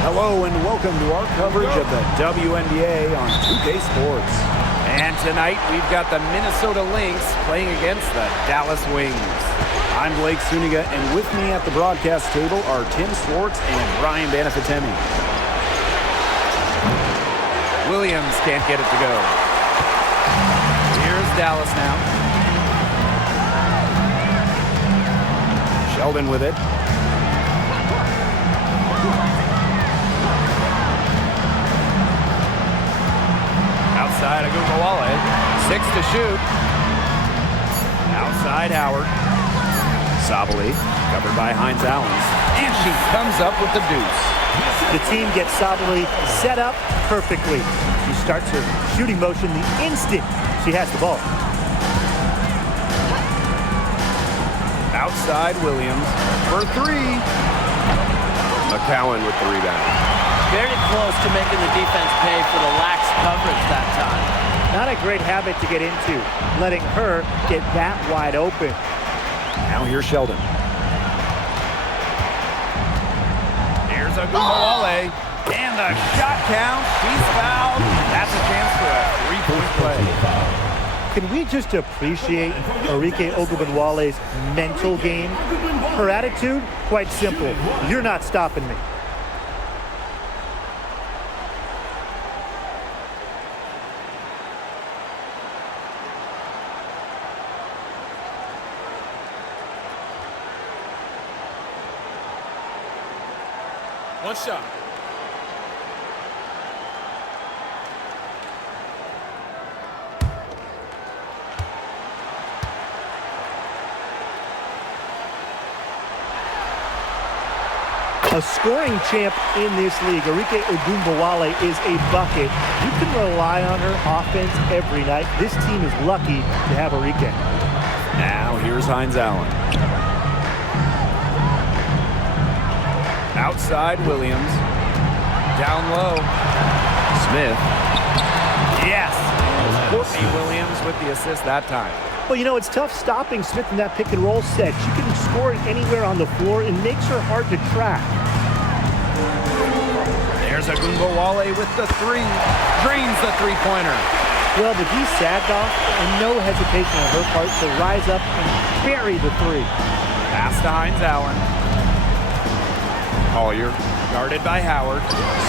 Hello and welcome to our coverage of the WNBA on 2K Sports. And tonight we've got the Minnesota Lynx playing against the Dallas Wings. I'm Blake Suniga, and with me at the broadcast table are Tim Swartz and Brian Banafitemi. Williams can't get it to go. Here's Dallas now. Sheldon with it. Outside Agumbawale. 6 to shoot. Outside Howard. Sabali, covered by Hines Allens. And she comes up with the deuce. The team gets Sabali set up perfectly. She starts her shooting motion the instant she has the ball. Outside Williams for 3. McCowan with the rebound. Very close to making the defense pay for the lax coverage that time. Not a great habit to get into, letting her get that wide open. Now here's Sheldon. Here's Agumbawale. And the shot count. She's fouled. That's a chance for a three-point play. Can we just appreciate Arike Ogunbowale's mental game? Her attitude, quite simple. You're not stopping me. One shot. A scoring champ in this league. Arike Ogunbowale is a bucket. You can rely on her offense every night. This team is lucky to have Arike. Now here's Hines Allen. Outside Williams. Down low. Smith. Yes. Courtney Williams with the assist that time. Well, you know, it's tough stopping Smith in that pick and roll set. She can score it anywhere on the floor and makes her hard to track. There's Agumbawale with the 3. Drains the three-pointer. Well, the D sagged off and no hesitation on her part to rise up and bury the 3. Pass to Hines Allen. Collier. Guarded by Howard.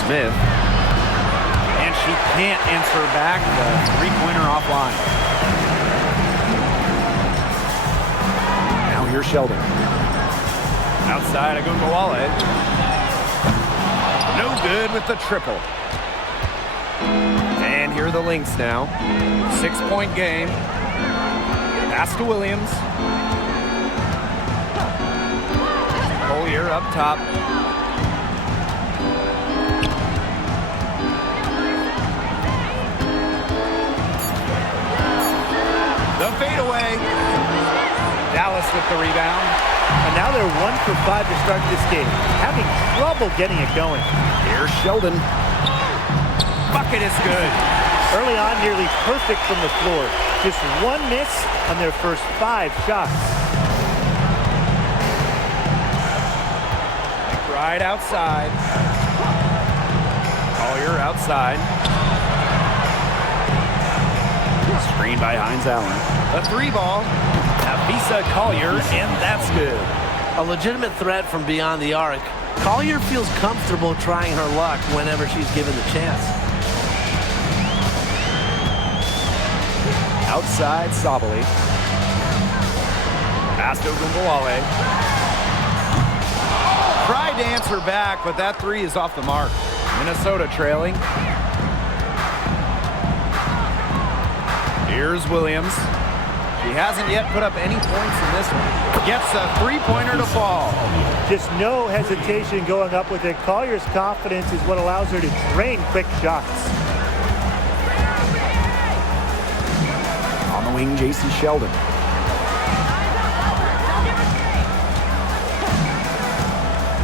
Smith. And she can't answer back the three-pointer offline. Now here's Sheldon. Outside Agumbawale. No good with the triple. And here are the Lynx now. 6-point game. Pass to Williams. Collier up top. The fadeaway. Dallas with the rebound. And now they're 1 for 5 to start this game. Having trouble getting it going. Here's Sheldon. Bucket is good. Early on, nearly perfect from the floor. Just 1 miss on their first 5 shots. Right outside. Collier outside. Screen by Hines Allen. A 3-ball. Avisa Collier, and that's good. A legitimate threat from beyond the arc. Collier feels comfortable trying her luck whenever she's given the chance. Outside Sabali. Pass to Agumbawale. Tried to answer back, but that 3 is off the mark. Minnesota trailing. Here's Williams. She hasn't yet put up any points in this one. Gets a three-pointer to fall. Just no hesitation going up with it. Collier's confidence is what allows her to drain quick shots. On the wing, Jayson Sheldon.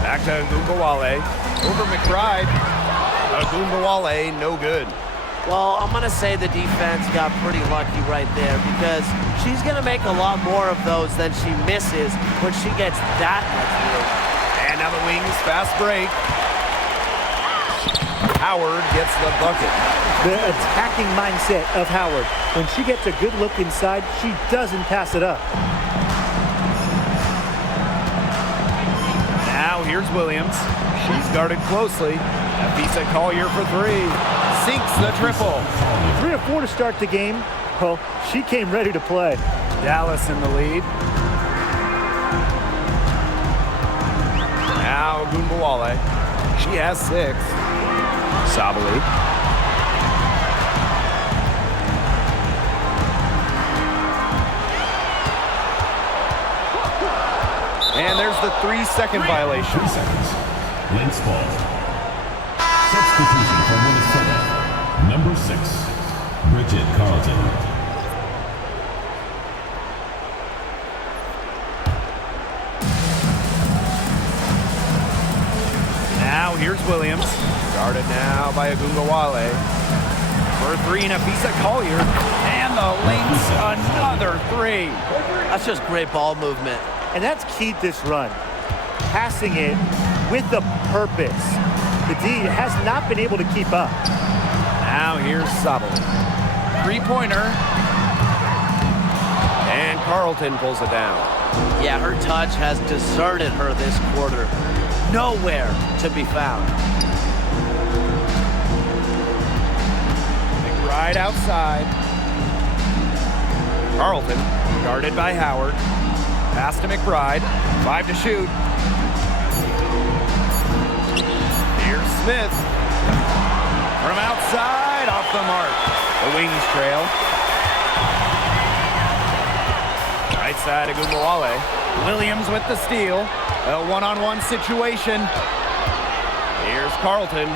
Back to Agumbawale. Over McBride. Agumbawale, no good. Well, I'm going to say the defense got pretty lucky right there because she's going to make a lot more of those than she misses when she gets that much room. now the Wings fast break. Howard gets the bucket. The attacking mindset of Howard. When she gets a good look inside, she doesn't pass it up. Now here's Williams. She's guarded closely. Afisa Collier for three. Sinks the triple. 3 of 4 to start the game. Well, she came ready to play. Dallas in the lead. Now Ogunbowale. She has 6. Sabali. And there's the 3-second violation. 3 seconds. Lynx ball. Substitution for Minnesota. Number 6, Bridget Carlton. Now here's Williams. Guarded now by Ogunbowale. For 3, Nafisa Collier. And the Lynx, another 3. That's just great ball movement. And that's keyed this run. Passing it with a purpose. The D has not been able to keep up. Now here's Sabali. 3-pointer. And Carlton pulls it down. Yeah, her touch has deserted her this quarter. Nowhere to be found. Right outside. Carlton, guarded by Howard. Pass to McBride. 5 to shoot. Here's Smith. From outside, off the mark. The Wings trail. Right side, Ogunbowale. Williams with the steal. A one-on-one situation. Here's Carlton.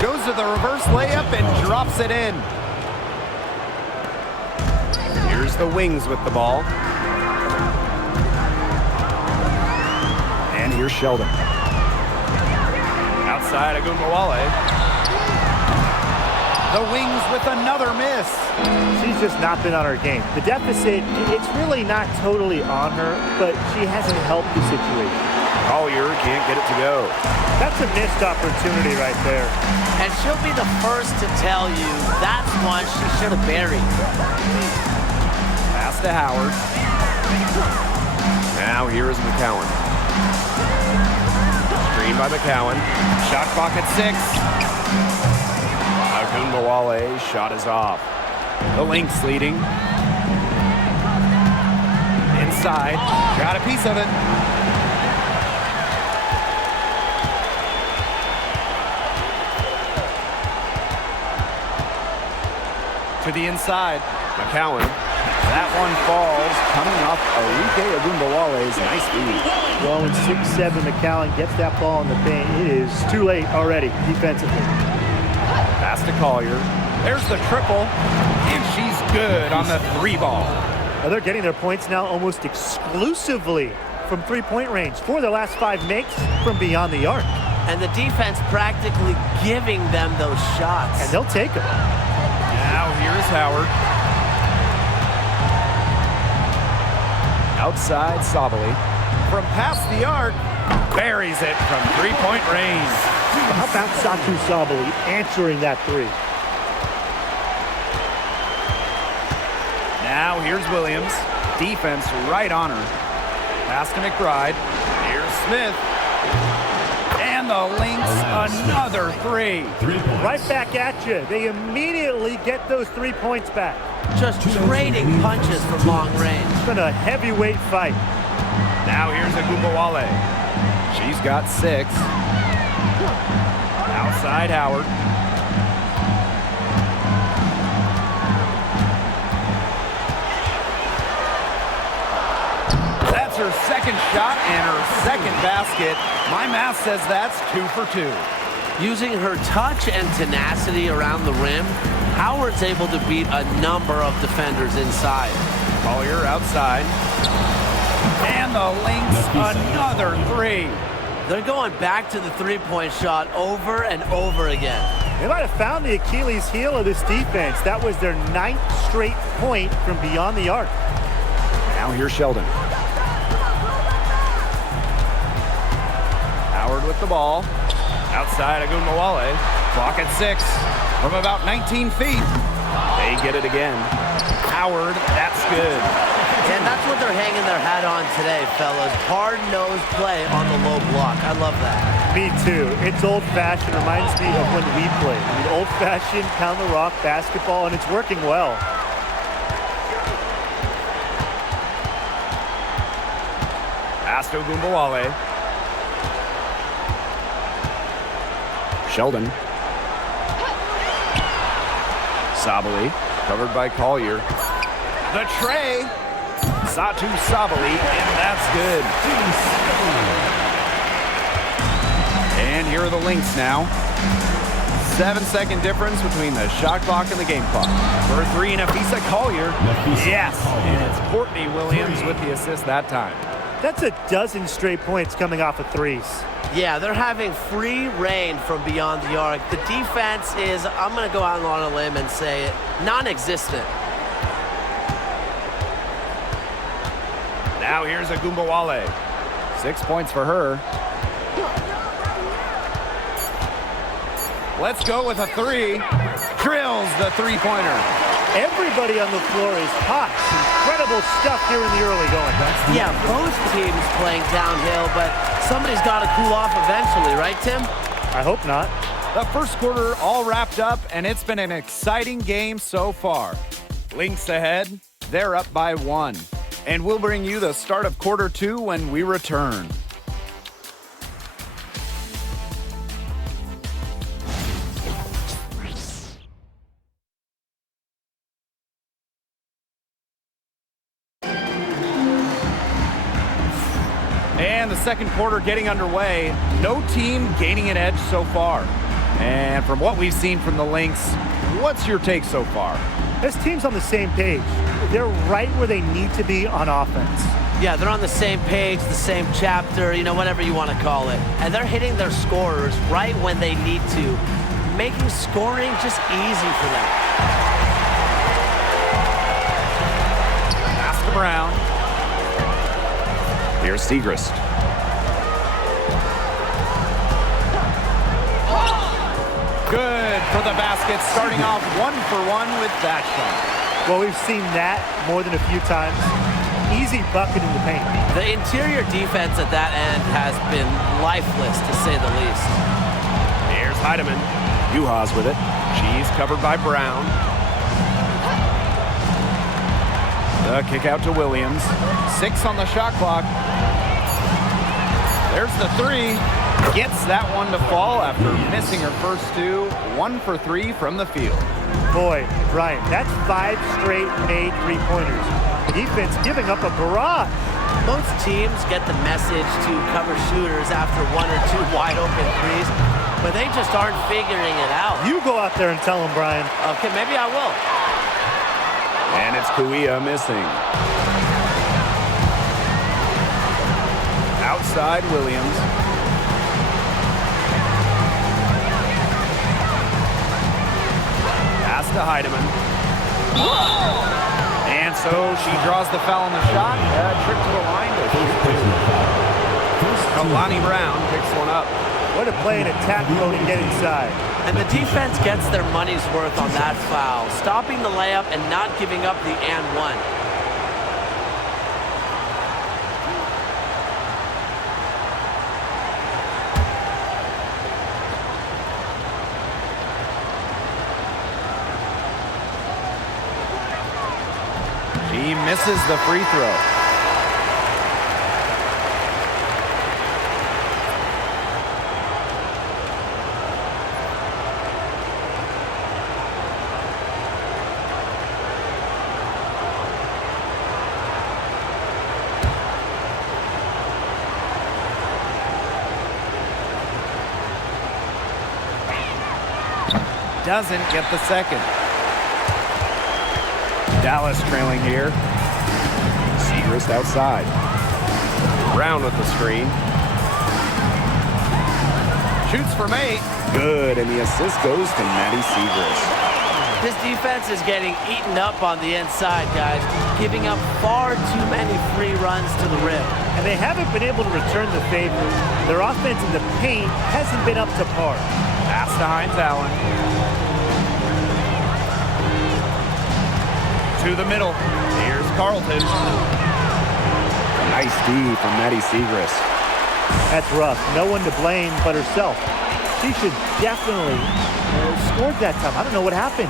Goes to the reverse layup and drops it in. Here's the Wings with the ball. And here's Sheldon. Outside, Ogunbowale. The Wings with another miss. She's just not been on her game. The deficit, it's really not totally on her, but she hasn't helped the situation. Collier can't get it to go. That's a missed opportunity right there. And she'll be the first to tell you that's one she should have buried. Pass to Howard. Now here is McCowan. Screen by McCowan. Shot clock at 6. Ogunbowale shot is off. The Lynx leading. Inside. Got a piece of it. To the inside. McCowan. That one falls, coming off Arike Ogunbowale's nice feed. Well, when 6'7" McCowan gets that ball in the paint, it is too late already defensively. Pass to Collier. There's the triple, and she's good on the 3 ball. Well, they're getting their points now almost exclusively from 3-point range. 4 of their last 5 makes from beyond the arc. And the defense practically giving them those shots. And they'll take them. Now here's Howard. Outside Sabali. From past the arc, buries it from 3-point range. How about Satu Sabali answering that 3? Now here's Williams. Defense right on her. Pass to McBride. Here's Smith. And the Lynx, another 3. 3 points. Right back at you. They immediately get those 3 points back. Just trading punches from long range. It's been a heavyweight fight. Now here's Ogunbowale. She's got 6. Outside Howard. That's her second shot and her second basket. My math says that's 2 for 2. Using her touch and tenacity around the rim, Howard's able to beat a number of defenders inside. Collier outside. And the Lynx, another 3. They're going back to the 3-point shot over and over again. They might have found the Achilles heel of this defense. That was their 9th straight point from beyond the arc. Now here's Sheldon. with the ball. Outside Agunmawale. Clock at 6 from about 19 feet. They get it again. Howard, that's good. And that's what they're hanging their hat on today, fellas. Hard-nosed play on the low block. I love that. Me too. It's old-fashioned. Reminds me of when we played. I mean, old-fashioned pound-the-rock basketball, and it's working well. Pass to Agunmawale. Sheldon. Sabali, covered by Collier. The tray. Satu Sabali, and that's good. And here are the Lynx now. 7-second difference between the shot clock and the game clock. For 3, Nafisa Collier. Yes, and it's Courtney Williams with the assist that time. That's a dozen straight points coming off of threes. Yeah, they're having free reign from beyond the arc. The defense is, I'm going to go out on a limb and say it, non-existent. Now here's Agunmawale. 6 points for her. Let's go with a 3. Drills the three-pointer. Everybody on the floor is hot. Incredible stuff here in the early going. Yeah, both teams playing downhill, but somebody's got to cool off eventually, right, Tim? I hope not. The first quarter all wrapped up, and it's been an exciting game so far. Lynx ahead. They're up by 1. And we'll bring you the start of quarter 2 when we return. And the second quarter getting underway. No team gaining an edge so far. And from what we've seen from the Lynx, what's your take so far? This team's on the same page. They're right where they need to be on offense. Yeah, they're on the same page, the same chapter, you know, whatever you want to call it. And they're hitting their scorers right when they need to, making scoring just easy for them. Pass to Brown. Here's Segrist. Good for the basket, starting off 1 for 1 with that shot. Well, we've seen that more than a few times. Easy bucket in the paint. The interior defense at that end has been lifeless, to say the least. Here's Heidemann. Juhas with it. She's covered by Brown. The kick out to Williams. 6 on the shot clock. There's the 3. Gets that one to fall after missing her first 2. 1 for 3 from the field. Boy, Brian, that's 5 straight made three-pointers. Defense giving up a barrage. Most teams get the message to cover shooters after 1 or 2 wide open threes, but they just aren't figuring it out. You go out there and tell them, Brian. Okay, maybe I will. And it's Kuia missing. Outside Williams. Pass to Heidemann. And so she draws the foul on the shot. Trip to the line. Kalani Brown picks one up. Way to play an attack mode and get inside. And the defense gets their money's worth on that foul, stopping the layup and not giving up the and one. He misses the free throw. Doesn't get the second. Dallas trailing here. Segrist outside. Brown with the screen. Shoots from 8. Good, and the assist goes to Maddie Segrist. This defense is getting eaten up on the inside, guys, giving up far too many free runs to the rim. And they haven't been able to return the favor. Their offense in the paint hasn't been up to par. Pass to Hines Allen. To the middle. Here's Carlton. Nice D from Maddie Siegrist. That's rough. No one to blame but herself. She should definitely scored that time. I don't know what happened.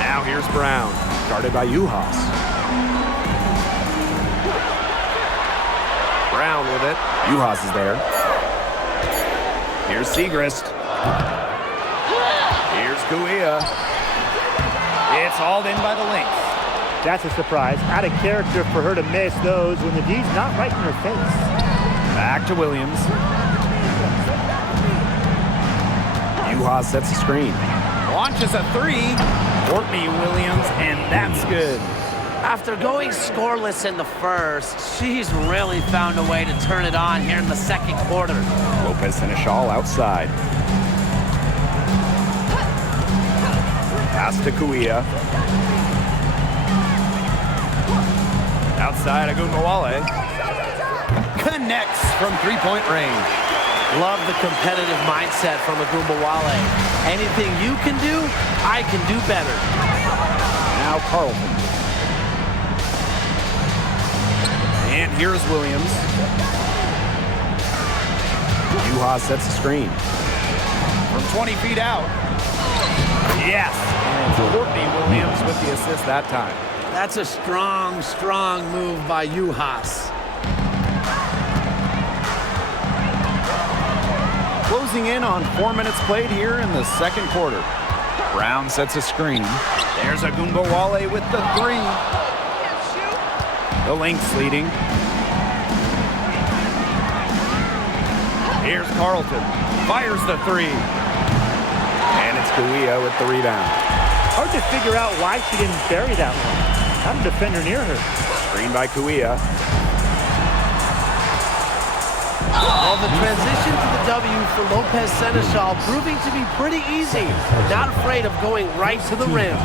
Now here's Brown. Guarded by Uhas. Brown with it. Uhas is there. Here's Siegrist. Here's Kuia. It's hauled in by the Lynx. That's a surprise. Out of character for her to miss those when the D's not right in her face. Back to Williams. Uhas sets the screen. Launches a three. Courtney Williams, and that's good. After going scoreless in the first, she's really found a way to turn it on here in the second quarter. Lopez Seneschal outside. Pass to Kuia. Outside, Agunbowale. Connects from three-point range. Love the competitive mindset from Agunbowale. Anything you can do, I can do better. Now Carlton. And here's Williams. Uhas sets the screen. From 20 feet out. Yes. And Courtney Williams with the assist that time. That's a strong, strong move by Uhas. Closing in on 4 minutes played here in the second quarter. Brown sets a screen. There's Agunbowale with the three. The Lynx leading. Here's Carlton. Fires the three. And it's Kuia with the rebound. Hard to figure out why she didn't bury that one. Not a defender near her. Screen by Kuia. Well, the transition to the W for Lopez Seneschal proving to be pretty easy. Not afraid of going right to the rim.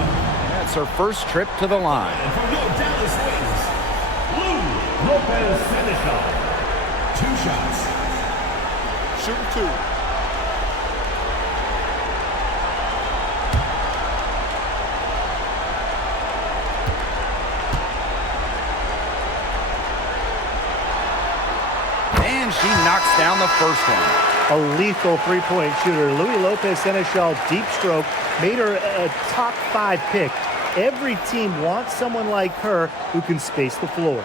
That's her first trip to the line. And from your Dallas Wings, Lopez Seneschal. 2 shots. Shooting 2. And she knocks down the first one. A lethal three-point shooter. Louis Lopez Seneschal deep stroke made her a top 5 pick. Every team wants someone like her who can space the floor.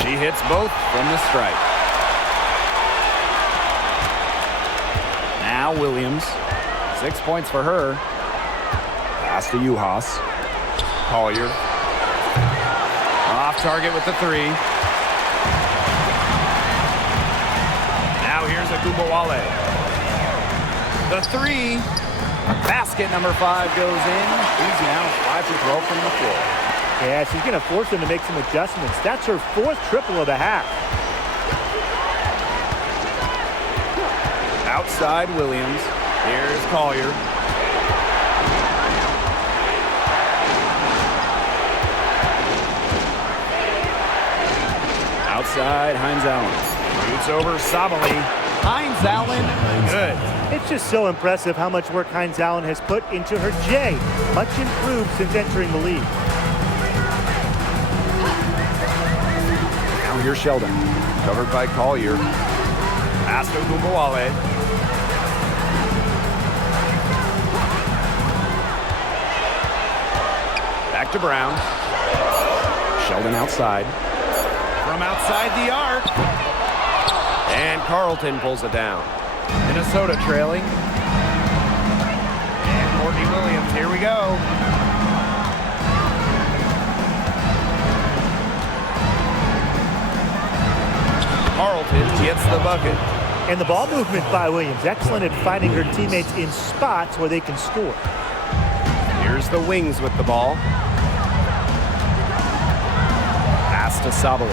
She hits both from the stripe. Now Williams. 6 points for her. Pass to Uhas. Collier. Off target with the three. Now here's Agunbowale. The three. Basket number 5 goes in. She's now 5 for 12 from the floor. Yeah, she's going to force them to make some adjustments. That's her 4th triple of the half. Outside Williams. Here's Collier. Outside Hines Allen. Shoots over Sabali. Hines Allen, good. It's just so impressive how much work Hines Allen has put into her J. Much improved since entering the league. Now here's Sheldon. Covered by Collier. Pass to Agunbowale. Back to Brown. Sheldon outside. From outside the arc. And Carlton pulls it down. Minnesota trailing. And Courtney Williams, here we go. Carlton gets the bucket. And the ball movement by Williams. Excellent at finding her teammates in spots where they can score. Here's the Wings with the ball. Pass pass to Sabali.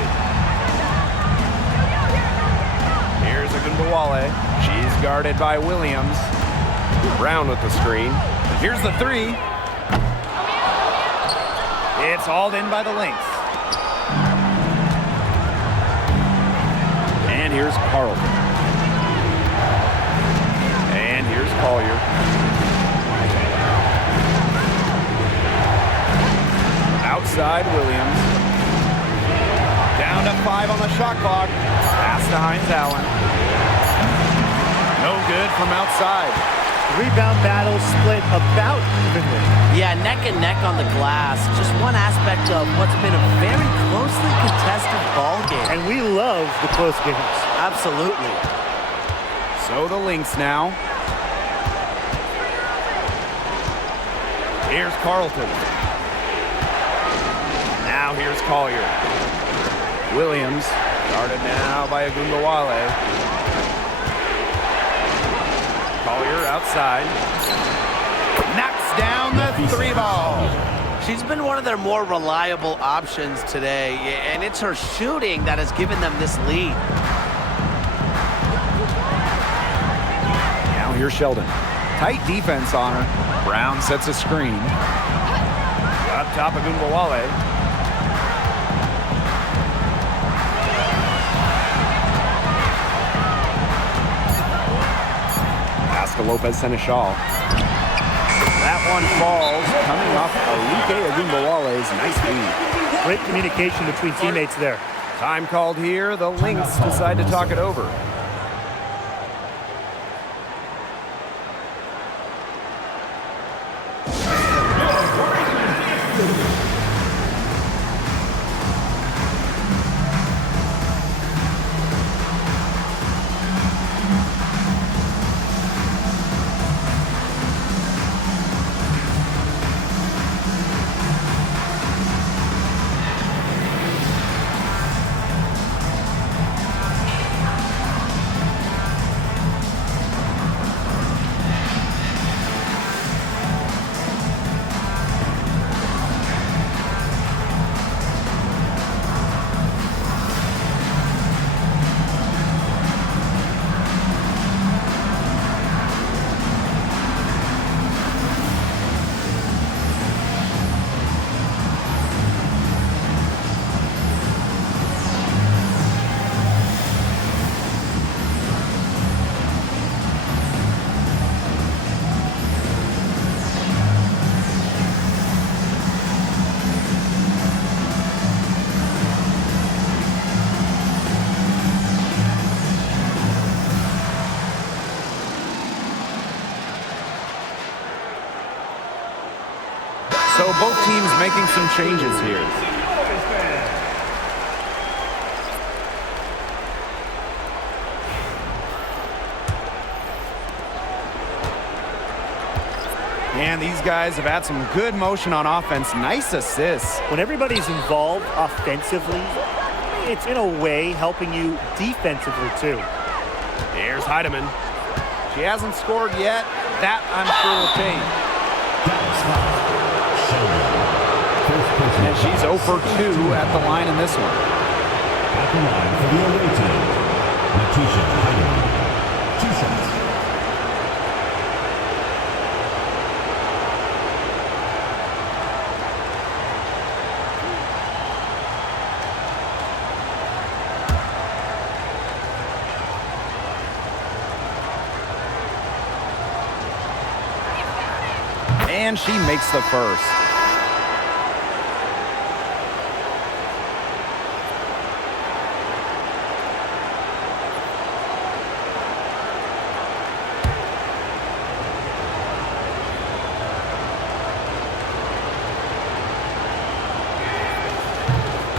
Here's Ogunbowale. She's guarded by Williams. Brown with the screen. Here's the three. It's hauled in by the Lynx. And here's Carlton. And here's Collier. Outside Williams. Down to 5 on the shot clock. Pass to Hines Allen. No good from outside. Rebound battle split about evenly. Yeah, neck and neck on the glass. Just one aspect of what's been a very closely contested ball game. And we love the close games. Absolutely. So the Lynx now. Here's Carlton. Now here's Collier. Williams, guarded now by Ogunbowale. Collier outside. Knocks down the three ball. She's been one of their more reliable options today, and it's her shooting that has given them this lead. Now here's Sheldon. Tight defense on her. Brown sets a screen. Up top of Ogunbowale. Lopez Seneschal. That one falls, coming off Alike Ogunbowale's nice feed. Great communication between teammates there. Time called here. The Lynx decide to talk it over. So both teams making some changes here. And these guys have had some good motion on offense. Nice assists. When everybody's involved offensively, it's in a way helping you defensively too. Here's Heidemann. She hasn't scored yet. That I'm sure will change. And she's 0 for 2 at the line in this one. At the line for the away team, Natisha Heidemann. 2 shots. And she makes the first.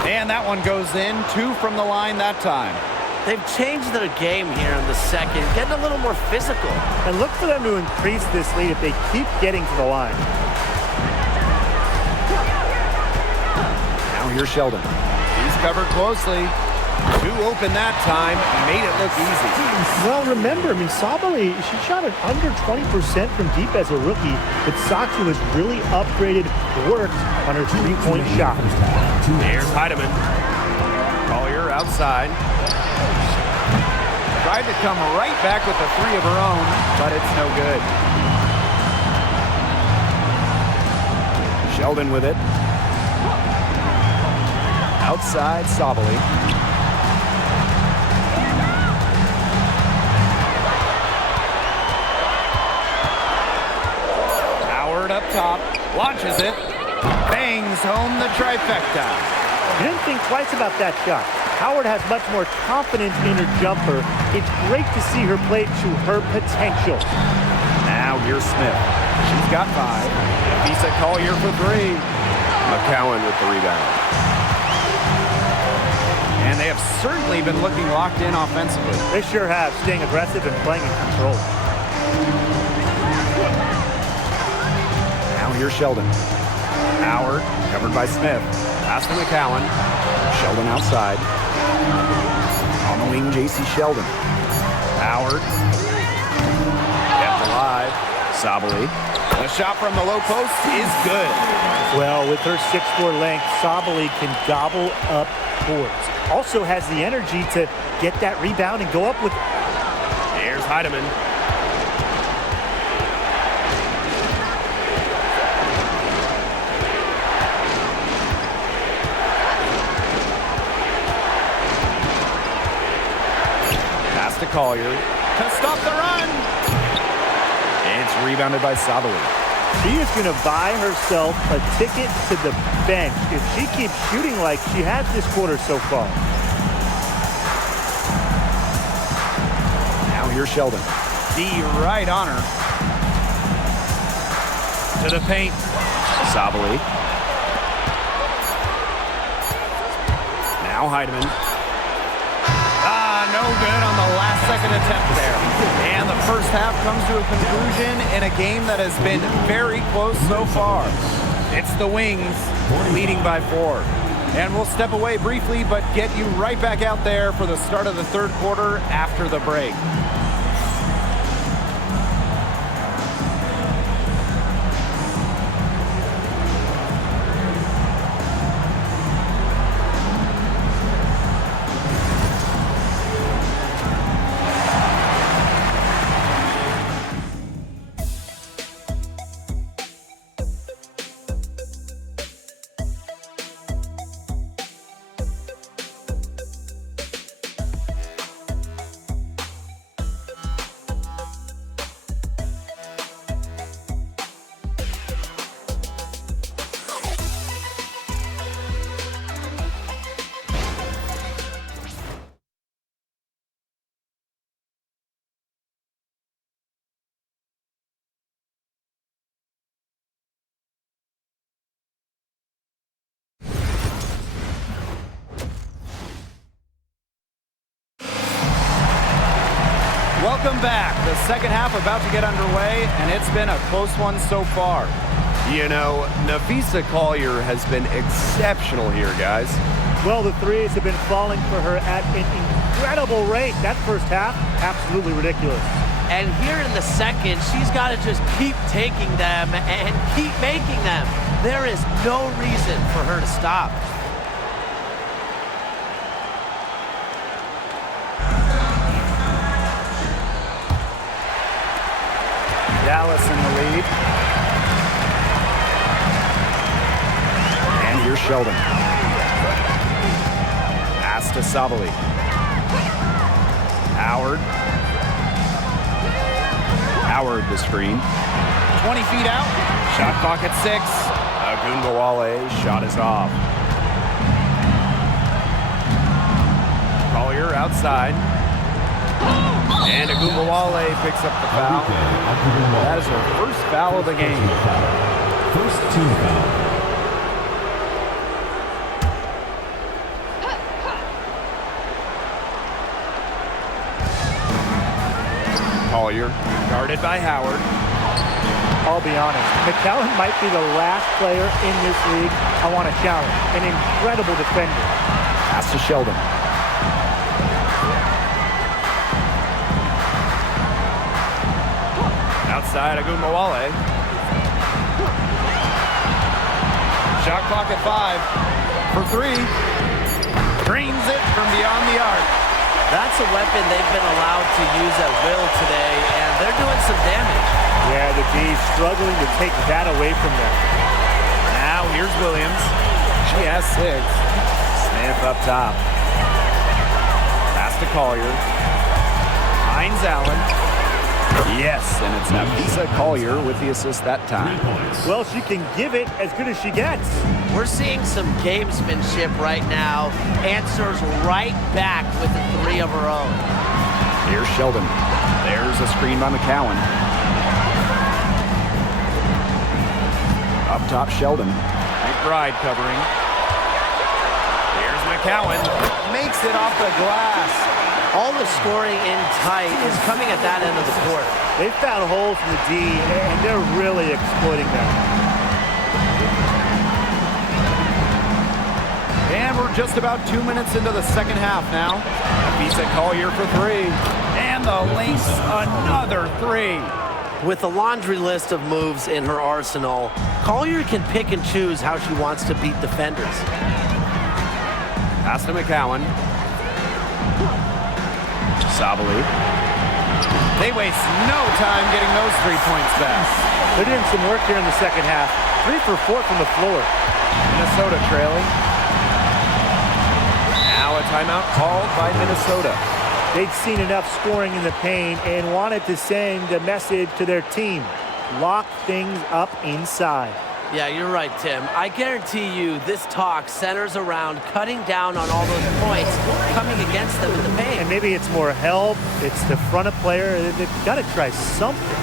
And that one goes in. 2 from the line that time. They've changed their game here in the second, getting a little more physical. And look for them to increase this lead if they keep getting to the line. Now here's Sheldon. He's covered closely. 2 open that time. Made it look easy. Well, remember, Sabali, she shot at under 20% from deep as a rookie, but Saku has really upgraded, worked on her 3-point shot. There's Heidemann. outside. Tried to come right back with a three of her own, but it's no good. Sheldon with it. Outside, Sabali. Howard up top, launches it, bangs home the trifecta. You didn't think twice about that shot. Howard has much more confidence in her jumper. It's great to see her play to her potential. Now here's Smith. She's got 5. Lisa Collier for 3. McCowan with the rebound. And they have certainly been looking locked in offensively. They sure have, staying aggressive and playing in control. Now here's Sheldon. Howard, covered by Smith. Pass to McCowan. Sheldon outside. On the wing, J.C. Sheldon. Howard. Kept alive. Sabali. The shot from the low post is good. Well, with her 6'4" length, Sabali can gobble up boards. Also has the energy to get that rebound and go up with it. Here's Heidemann. Pass to Collier to stop the run. It's rebounded by Sabali. She is going to buy herself a ticket to the bench if she keeps shooting like she has this quarter so far. Now here's Sheldon. D right on her. To the paint. Sabali. Now Heidemann. No good on the last second attempt there. And the first half comes to a conclusion in a game that has been very close so far. It's the Wings leading by 4. And we'll step away briefly, but get you right back out there for the start of the third quarter after the break. Welcome back. The second half about to get underway, and it's been a close one so far. You know, Nafisa Collier has been exceptional here, guys. Well, the threes have been falling for her at an incredible rate. That first half, absolutely ridiculous. And here in the second, she's got to just keep taking them and keep making them. There is no reason for her to stop. Dallas in the lead. And here's Sheldon. Pass to Sabali. Howard. Howard the screen. 20 feet out. Shot clock at 6. Agunbowale shot is off. Collier outside. And Agunbowale picks up the foul. That is her first foul of the game. First team foul. Collier guarded by Howard. I'll be honest, McCowan might be the last player in this league I want to challenge. An incredible defender. Pass to Sheldon. Outside Agunbowale. Shot clock at 5 for 3. Drains it from beyond the arc. That's a weapon they've been allowed to use at will today, and they're doing some damage. Yeah, the D's struggling to take that away from them. Now here's Williams. She has 6. Smith up top. Pass to Collier. Hines Allen. Yes, and it's Nafisa Collier with the assist that 3 time. points. Well, she can give it as good as she gets. We're seeing some gamesmanship right now. Answers right back with a 3 of her own. Here's Sheldon. There's a screen by McCowan. Up top, Sheldon. McBride covering. Here's McCowan. Makes it off the glass. All the scoring in tight is coming at that end of the court. They found holes in the D, and they're really exploiting them. And we're just about 2 minutes into the second half now. Nafisa Collier for 3. And the Lynx, another 3. With a laundry list of moves in her arsenal, Collier can pick and choose how she wants to beat defenders. Pass to McCowan. Sabali. They waste no time getting those 3 points back. They're doing some work here in the second half. 3 for 4 from the floor. Minnesota trailing. Now a timeout called by Minnesota. They'd seen enough scoring in the paint and wanted to send a message to their team. Lock things up inside. Yeah, you're right, Tim. I guarantee you this talk centers around cutting down on all those points coming against them in the paint. And maybe it's more help. It's the front of player. They've got to try something.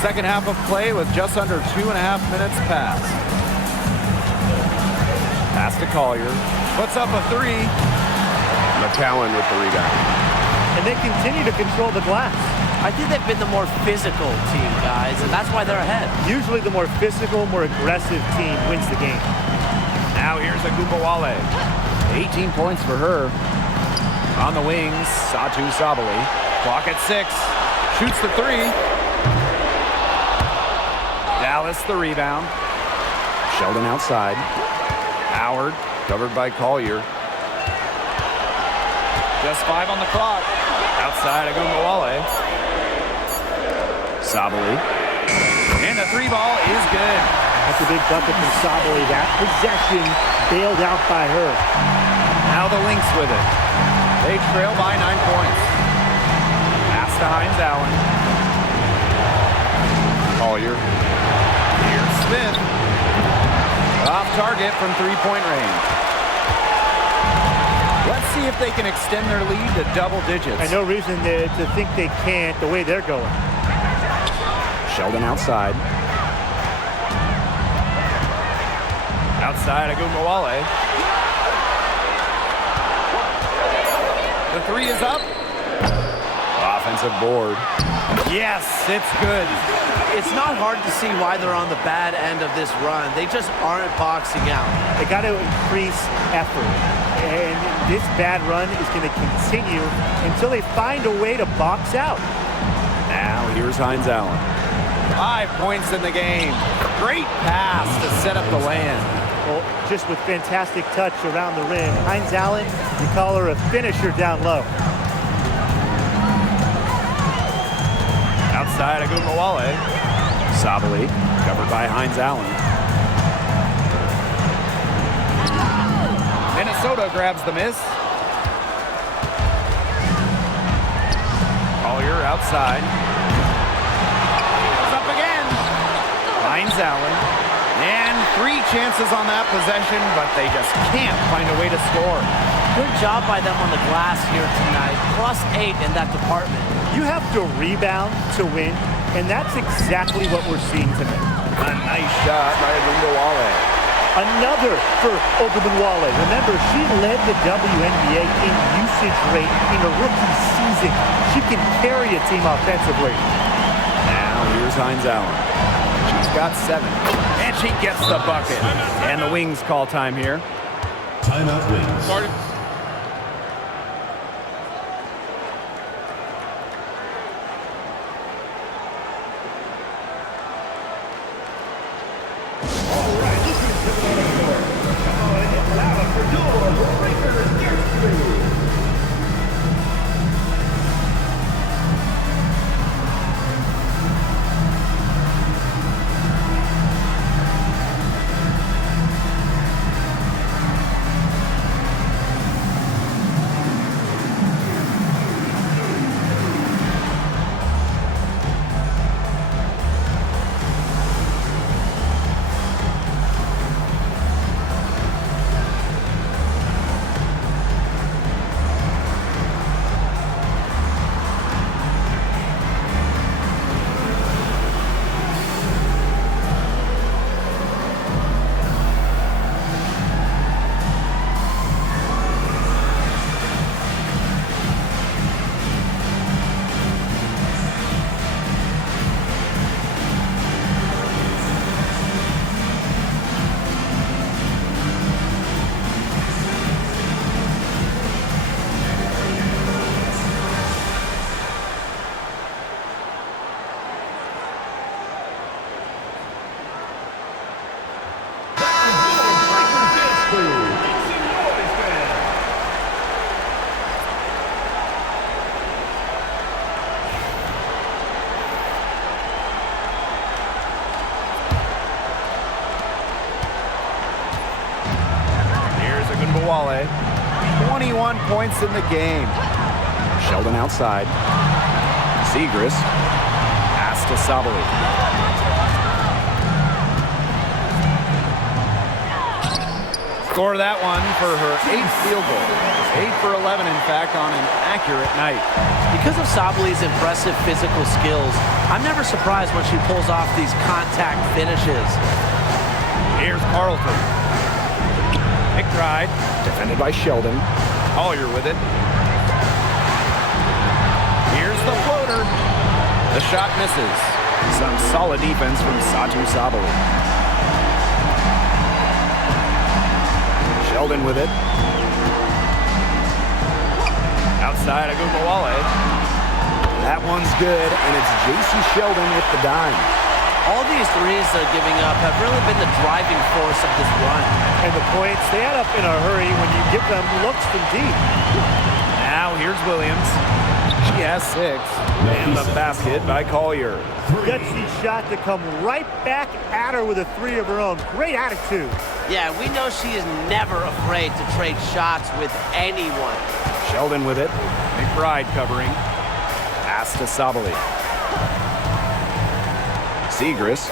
Second half of play with just under 2.5 minutes passed. Pass to Collier. Puts up a 3. McCowan with the rebound. And they continue to control the glass. I think they've been the more physical team, guys, and that's why they're ahead. Usually the more physical, more aggressive team wins the game. Now here's Agumbawale. 18 points for her. On the wings, Satu Sabali. Clock at 6. Shoots the 3. Dallas the rebound. Sheldon outside. Howard covered by Collier. Just 5 on the clock. Outside Agumbawale. Sabali. And the 3 ball is good. That's a big bucket from Sabali. That possession bailed out by her. Now the Lynx with it. They trail by 9 points. Pass to Hines Allen. Collier. Here's Smith. Off target from 3-point range. Let's see if they can extend their lead to double digits. And no reason to think they can't the way they're going. Sheldon outside. Outside Agumbawale. The 3 is up. Offensive board. Yes, it's good. It's not hard to see why they're on the bad end of this run. They just aren't boxing out. They got to increase effort. And this bad run is going to continue until they find a way to box out. Now here's Hines Allen. 5 points in the game. Great pass to set up the land. Well, just with fantastic touch around the rim. Hines Allen, you call her a finisher down low. Outside Agumbawale. Sabali, covered by Hines Allen. Minnesota grabs the miss. Collier outside. Goes up again. Hines Allen. And 3 chances on that possession, but they just can't find a way to score. Good job by them on the glass here tonight. +8 in that department. You have to rebound to win, and that's exactly what we're seeing tonight. A nice shot by Agumbawale. Another for Ogunbowale. Remember, she led the WNBA in usage rate in a rookie season. She can carry a team offensively. Now here's Hines Allen. She's got 7. And she gets the bucket. And the Wings call time here. Timeout Wings. Started. Agumbawale. 21 points in the game. Sheldon outside. Zegras. Pass to Sabali. Score that one for her 8th field goal. 8 for 11, in fact, on an accurate night. Because of Sabali's impressive physical skills, I'm never surprised when she pulls off these contact finishes. Here's Carlton. McBride. Defended by Sheldon. Collier with it. Here's the floater. The shot misses. Some solid defense from Satu Sabali. Sheldon with it. Outside Agumbawale. That one's good, and it's Jayson Sheldon with the dime. All these threes they're giving up have really been the driving force of this run. And the points, they add up in a hurry when you give them looks from deep. Now here's Williams. She has 6. And the basket by Collier. Gutsy shot to come right back at her with a 3 of her own. Great attitude. Yeah, we know she is never afraid to trade shots with anyone. Sheldon with it. McBride covering. Pass to Sabali. Zegras.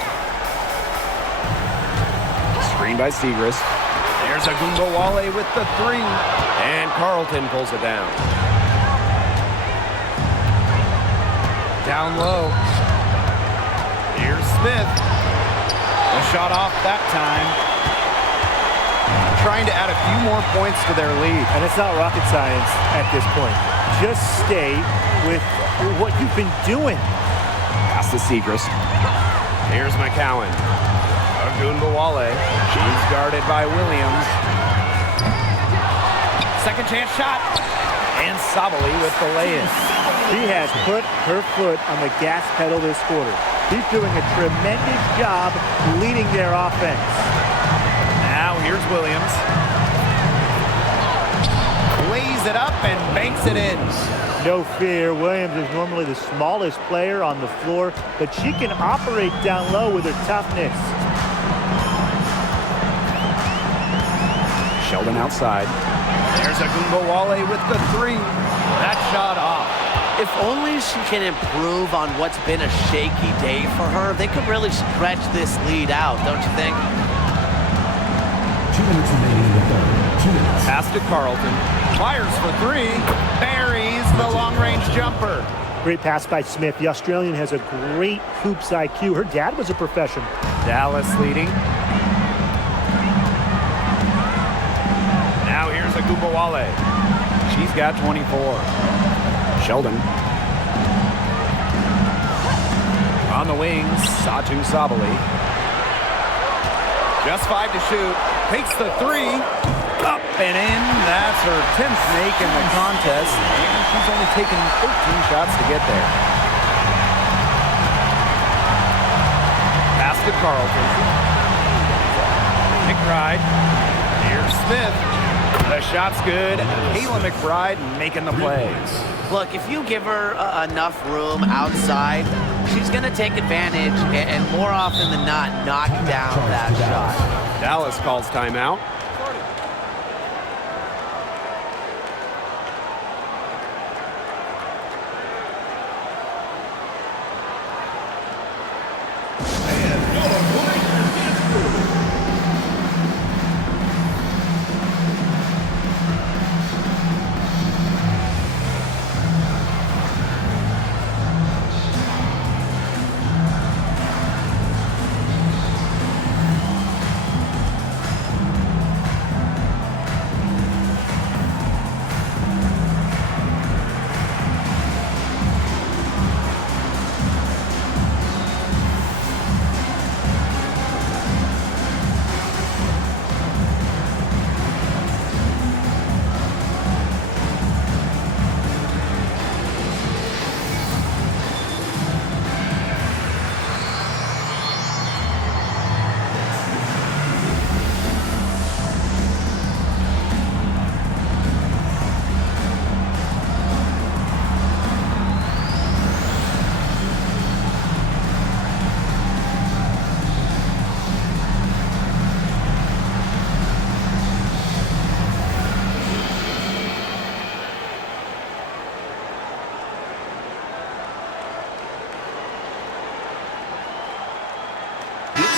Screen by Zegras. There's Agumbawale with the 3. And Carlton pulls it down. Down low. Here's Smith. The shot off that time. Trying to add a few more points to their lead. And it's not rocket science at this point. Just stay with what you've been doing. Pass to Zegras. Here's McCowan. Agumbawale. She's guarded by Williams. Second chance shot. And Sabali with the lay-in. She has put her foot on the gas pedal this quarter. She's doing a tremendous job leading their offense. Now here's Williams. Lays it up and banks it in. No fear, Williams is normally the smallest player on the floor, but she can operate down low with her toughness. Sheldon outside. There's Agumbawale with the three. That shot off. If only she can improve on what's been a shaky day for her, they could really stretch this lead out, don't you think? 2 minutes remaining in the third. 2 minutes. Pass to Carlton. Fires for three. Buries the long-range jumper. Great pass by Smith. The Australian has a great hoops IQ. Her dad was a professional. Dallas leading. Now here's Agumbawale. She's got 24. Sheldon. On the wings, Satu Sabali. Just 5 to shoot. Takes the three. Up and in. That's her 10th make in the contest. And she's only taken 13 shots to get there. Pass to Carlton. McBride. Here's Smith. The shot's good. Kayla McBride making the plays. Look, if you give her enough room outside, she's going to take advantage and more often than not knock down that shot. Dallas calls timeout.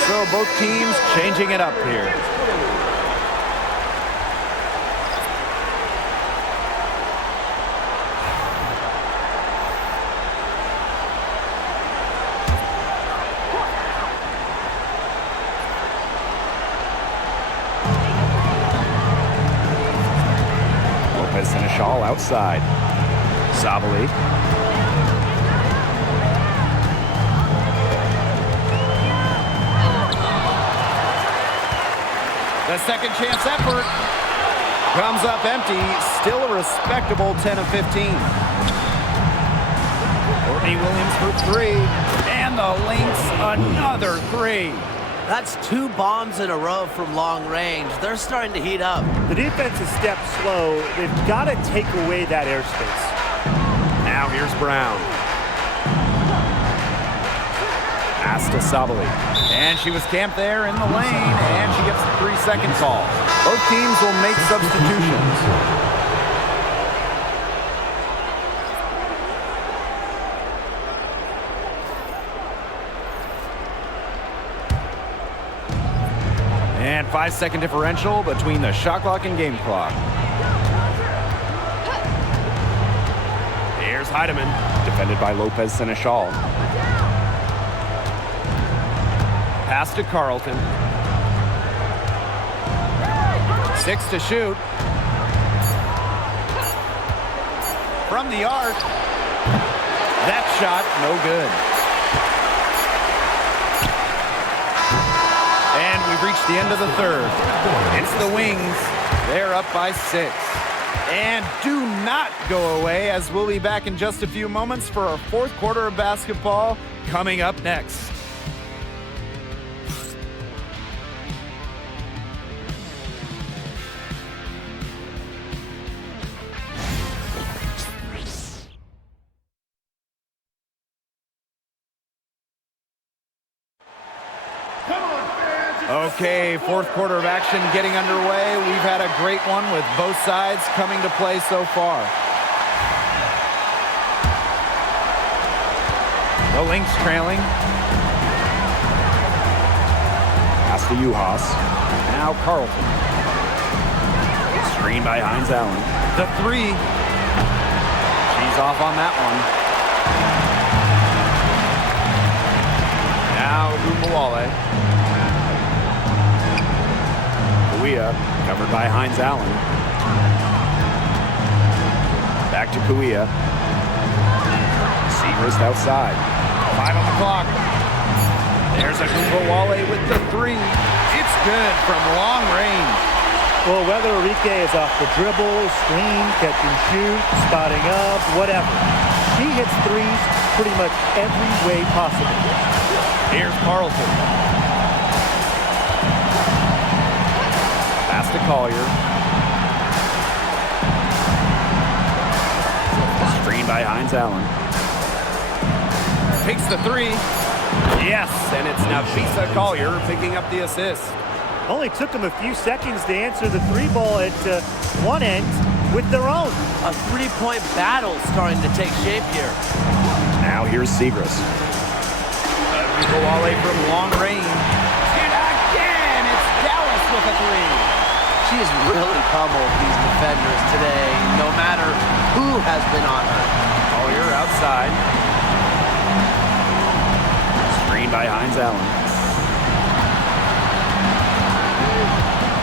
So both teams changing it up here. Lopez Seneschal outside. Sabali. The second chance effort comes up empty. Still a respectable 10 of 15. Courtney Williams for three. And the Lynx another three. That's 2 bombs in a row from long range. They're starting to heat up. The defense is stepped slow. They've got to take away that airspace. Now here's Brown. Pass to Sabali. And she was camped there in the lane, and she gets the 3-second call. Both teams will make substitutions. And 5-second differential between the shot clock and game clock. Here's Heidemann. Defended by Lopez Seneschal. Pass to Carlton. 6 to shoot. From the arc. That shot, no good. And we've reached the end of the third. It's the Wings. They're up by 6. And do not go away, as we'll be back in just a few moments for our fourth quarter of basketball coming up next. Okay, fourth quarter of action getting underway. We've had a great one with both sides coming to play so far. The Lynx trailing. Pass to Uhas. Now Carlton. Screen by Hines Allen. The three. She's off on that one. Now Gumbawale. Kuia, covered by Hines Allen. Back to Kuia. Segrist outside. 5 on the clock. There's a Gumbawale with the three. It's good from long range. Well, whether Enrique is off the dribble, screen, catch and shoot, spotting up, whatever, she hits threes pretty much every way possible. Here's Carlton. To Collier. Screen by Hines Allen. Takes the three. Yes, and it's Nafisa Collier picking up the assist. Only took them a few seconds to answer the three ball at one end with their own. A three-point battle starting to take shape here. Now here's Segrist. Gumbawale from long range. And again, it's Dallas with a three. She's really pummeled these defenders today, no matter who has been on her. Collier outside. Screen by Hines Allen.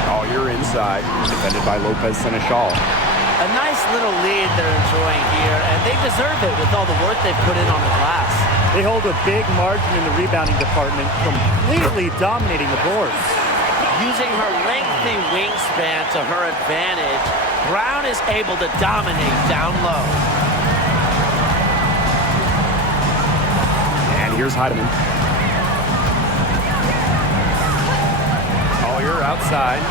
Collier inside, defended by Lopez Seneschal. A nice little lead they're enjoying here, and they deserve it with all the work they've put in on the glass. They hold a big margin in the rebounding department, completely dominating the boards. Using her lengthy wingspan to her advantage, Brown is able to dominate down low. And here's Heidemann. Collier outside.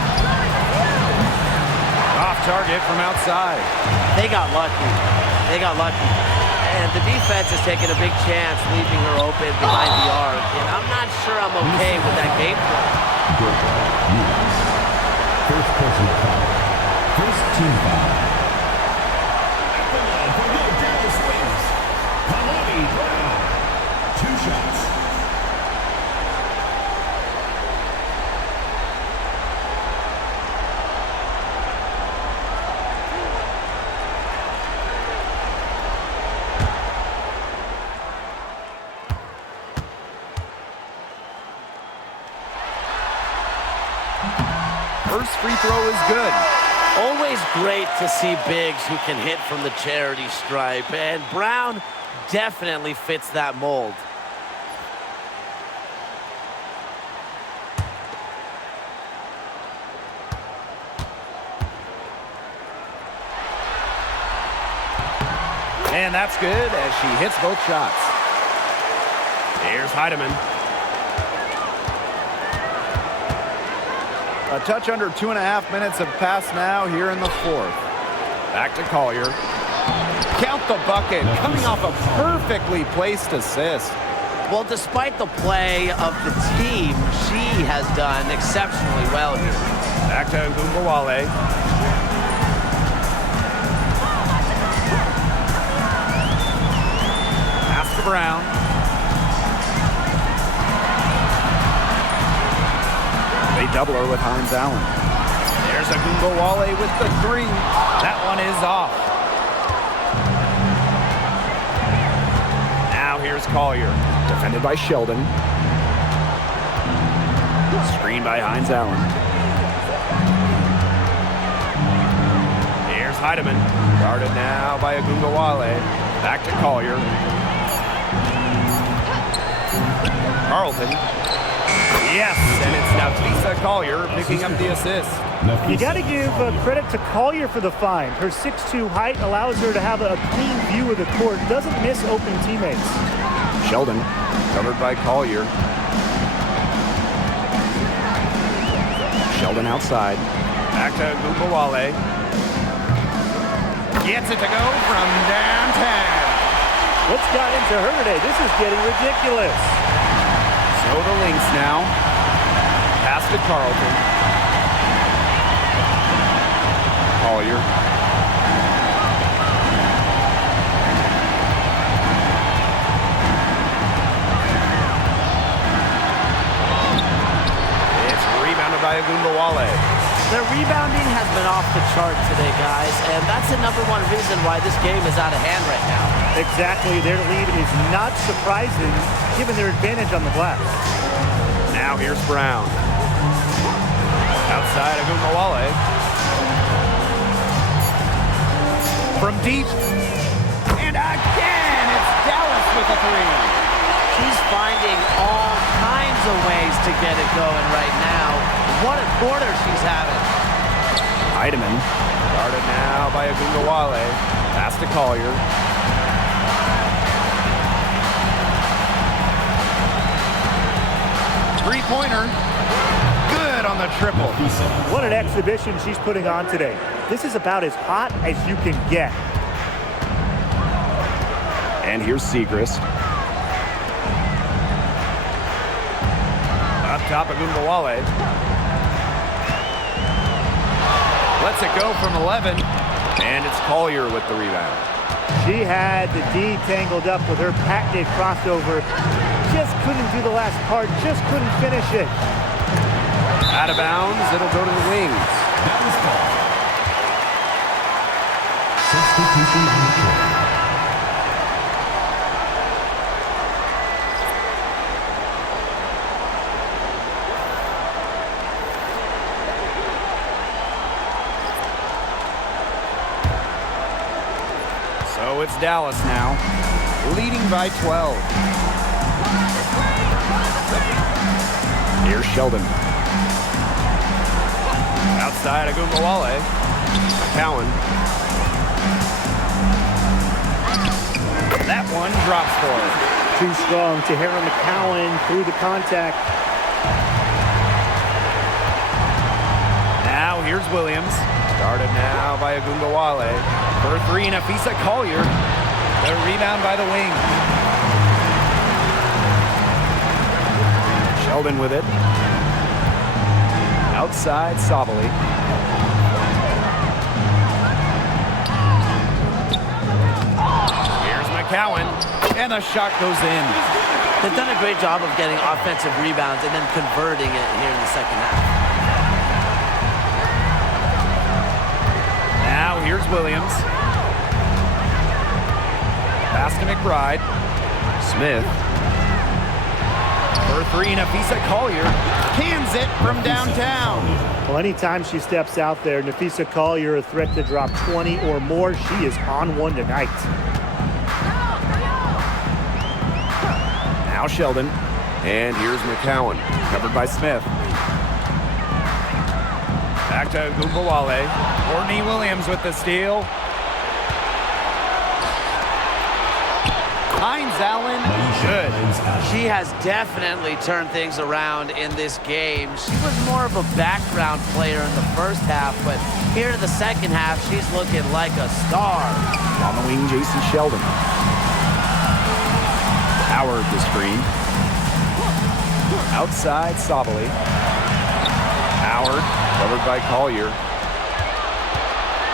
Off target from outside. They got lucky. They got lucky. And the defense is taking a big chance, leaving her open behind the arc. And I'm not sure I'm okay with that game plan. First personal foul. First team foul. For the Dallas Wings, Kalani Brown. 2 shots. First free throw is good. Always great to see bigs who can hit from the charity stripe, and Brown definitely fits that mold. And that's good as she hits both shots. Here's Heidemann. A touch under 2.5 minutes have passed now here in the fourth. Back to Collier. Count the bucket, coming off a perfectly placed assist. Well, despite the play of the team, she has done exceptionally well here. Back to Gumbawale. Pass to Brown. They double her with Hines Allen. There's a Gumbawale with the three. That one is off. Now here's Collier. Defended by Sheldon. Screen by Hines Allen. Here's Heidemann. Guarded now by a Gumbawale. Back to Collier. Carlton. Yes, and it's Nafisa Collier picking up the assist. You got to give credit to Collier for the find. Her 6'2" height allows her to have a clean view of the court, doesn't miss open teammates. Sheldon, Covered by Collier. Sheldon outside. Back to Gumbawale. Gets it to go from downtown. What's got into her today? This is getting ridiculous. So the Lynx now. Pass to Carlton. Collier. It's rebounded by Gumbawale. Their rebounding has been off the chart today, guys, and that's the #1 reason why this game is out of hand right now. Exactly. Their lead is not surprising given their advantage on the glass. Now here's Brown. Outside of Gumbawale. From deep. And again, it's Dallas with a three. She's finding all kinds of ways to get it going right now. What a quarter she's having. Heidemann. Guarded now by Gumbawale. Pass to Collier. Three-pointer. Good on the triple. What an exhibition she's putting on today. This is about as hot as you can get. And here's Segrist. Up top of Gumbawale. Lets it go from 11. And it's Collier with the rebound. She had the D tangled up with her patented crossover. Just couldn't do the last part, just couldn't finish it. Out of bounds, it'll go to the Wings. That was called. Substitution on the court. So it's Dallas now, leading by 12. Here's Sheldon. Outside of Gumbawale. Cowan. That one drops for her. Too strong. Tahara McCowan through the contact. Now here's Williams. Guarded now by Gumbawale. For three, Nafisa Collier. The rebound by the wing. Sheldon with it. Outside, Sabali. Here's McCowan. And the shot goes in. They've done a great job of getting offensive rebounds and then converting it here in the second half. Now here's Williams. Pass to McBride. Smith. For three, Nafisa Collier cans it from downtown. Well, anytime she steps out there, Nafisa Collier, a threat to drop 20 or more. She is on one tonight. Now Sheldon. And here's McCowan. Covered by Smith. Back to Gumbawale. Courtney Williams with the steal. Hines Allen, good. She has definitely turned things around in this game. She was more of a background player in the first half, but here in the second half, she's looking like a star. On the wing, Jayson Sheldon. Howard the screen. Outside, Sabali. Howard. Covered by Collier.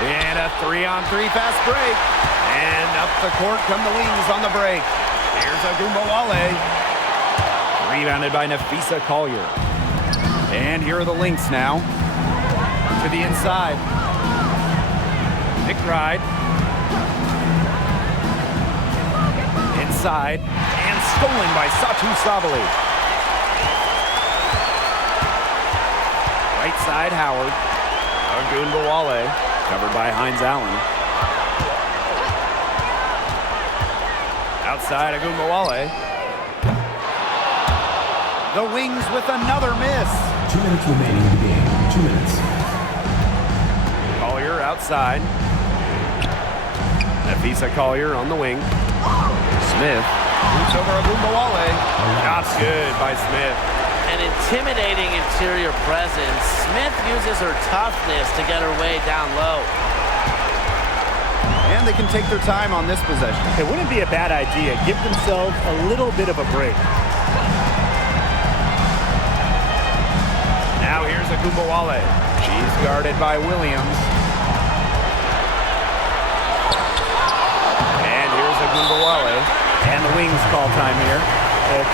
And a 3-on-3 fast break. And up the court come the Wings on the break. Here's Gumbawale. Rebounded by Nafisa Collier. And here are the Lynx now. To the inside. McBride. Inside. And stolen by Satu Sabali. Right side, Howard. Gumbawale. Covered by Hines Allen. Outside of Gumbawale. The Wings with another miss. 2 minutes remaining in the game. 2 minutes. Collier outside. Nafisa Collier on the wing. Smith. Shoots over Agumbawale. Shots good by Smith. An intimidating interior presence. Smith uses her toughness to get her way down low. And they can take their time on this possession. It wouldn't be a bad idea. Give themselves a little bit of a break. Now here's Agumbawale. She's guarded by Williams. And here's Agumbawale. And the Wings call time here.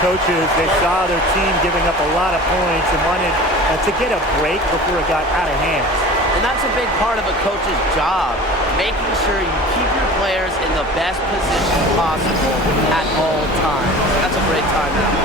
Coaches, they saw their team giving up a lot of points and wanted to get a break before it got out of hand. And that's a big part of a coach's job, making sure you keep your players in the best position possible at all times. That's a great timeout.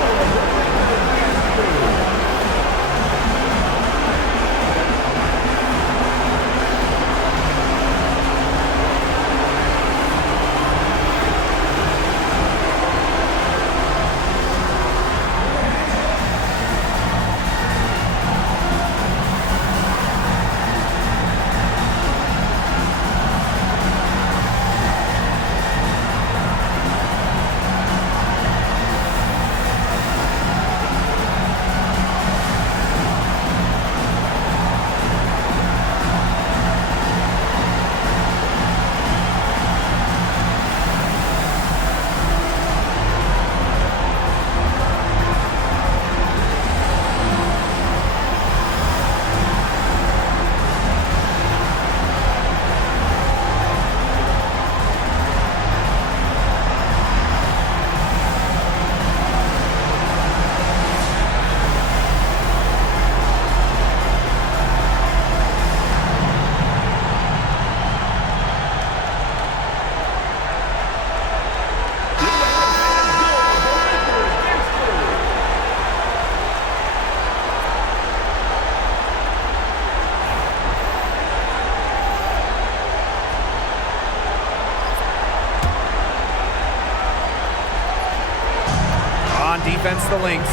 Defense the Lynx.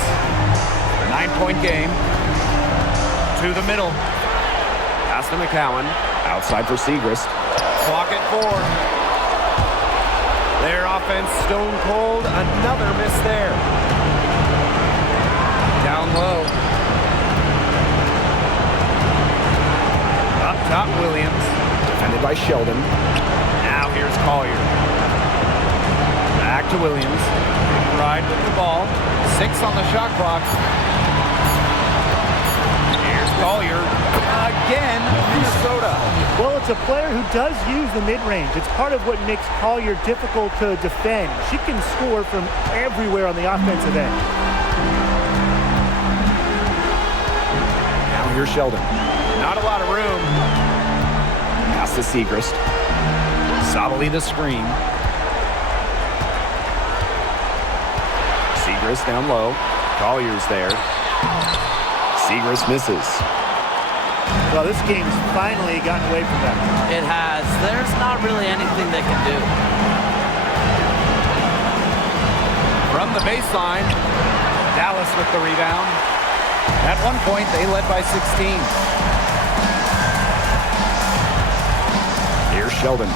9-point game. To the middle. Pass to McCowan. Outside for Segrist. Clock at 4. Their offense stone cold. Another miss there. Down low. Up top, Williams. Defended by Sheldon. Now here's Collier. Back to Williams. Ride with the ball. 6 on the shot clock. Here's Collier. Again, Minnesota. Well, it's a player who does use the mid-range. It's part of what makes Collier difficult to defend. She can score from everywhere on the offensive end. Now here's Sheldon. Not a lot of room. Pass to Segrist. Sabali the screen. Segrist down low. Collier's there. Segrist misses. Well, this game's finally gotten away from them. It has. There's not really anything they can do. From the baseline, Dallas with the rebound. At one point, they led by 16. Here's Sheldon.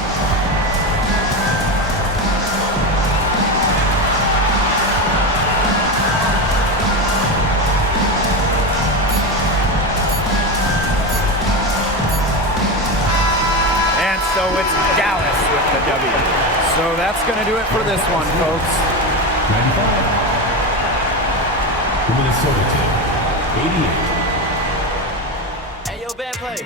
So it's Dallas with the W. So that's going to do it for this one, folks. 95. The Minnesota team, 88. Hey, yo, bad play.